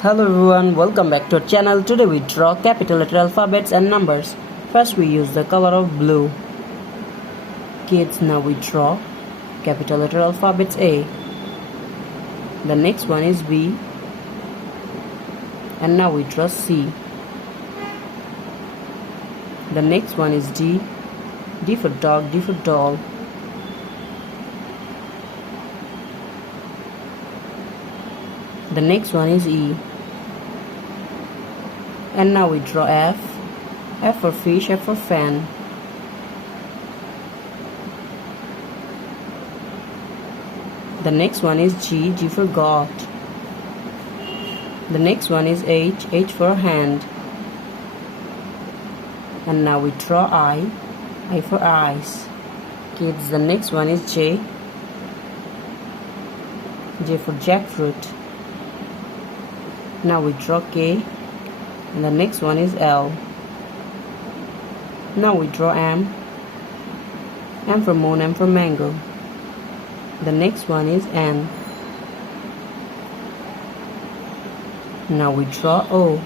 Hello everyone, welcome back to our channel. Today we draw capital letter alphabets and numbers. First we use the color of blue. Kids, now we draw capital letter alphabets A. The next one is B. And now we draw C. The next one is D. D for dog, D for doll. The next one is E. And now we draw F. F for fish, F for fan. The next one is G. G for God. The next one is H. H for hand. And now we draw I. I for eyes. Kids, the next one is J. J for jackfruit. Now we draw K, and the next one is L. Now we draw M. M for moon, M for mango. The next one is N. Now we draw O.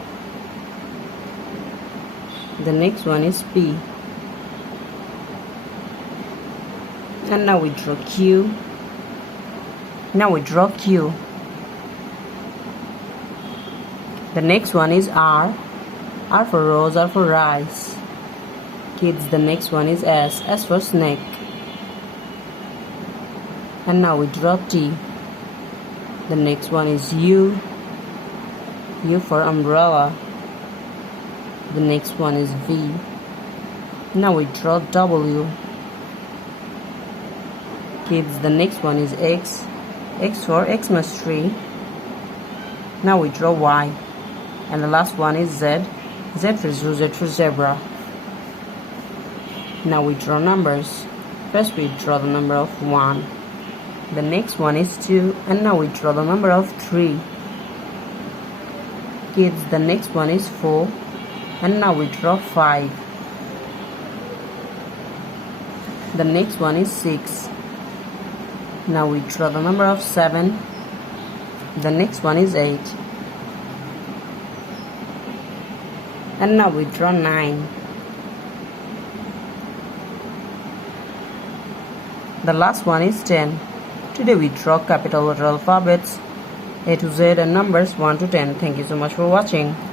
The next one is P. And now we draw Q. Now we draw Q. The next one is R. R for rose, R for rice. Kids, the next one is S. S for snake. And now we draw T. The next one is U. U for umbrella. The next one is V. Now we draw W. Kids, the next one is X. X for Xmas tree. Now we draw Y. And the last one is Z. Z for zoo, Z for zebra. Now we draw numbers. First we draw the number of 1. The next one is 2. And now we draw the number of 3. Kids, the next one is 4. And now we draw 5. The next one is 6. Now we draw the number of 7. The next one is 8. And now we draw 9. The last one is 10. Today we draw capital letter alphabets A to Z and numbers 1 to 10. Thank you so much for watching.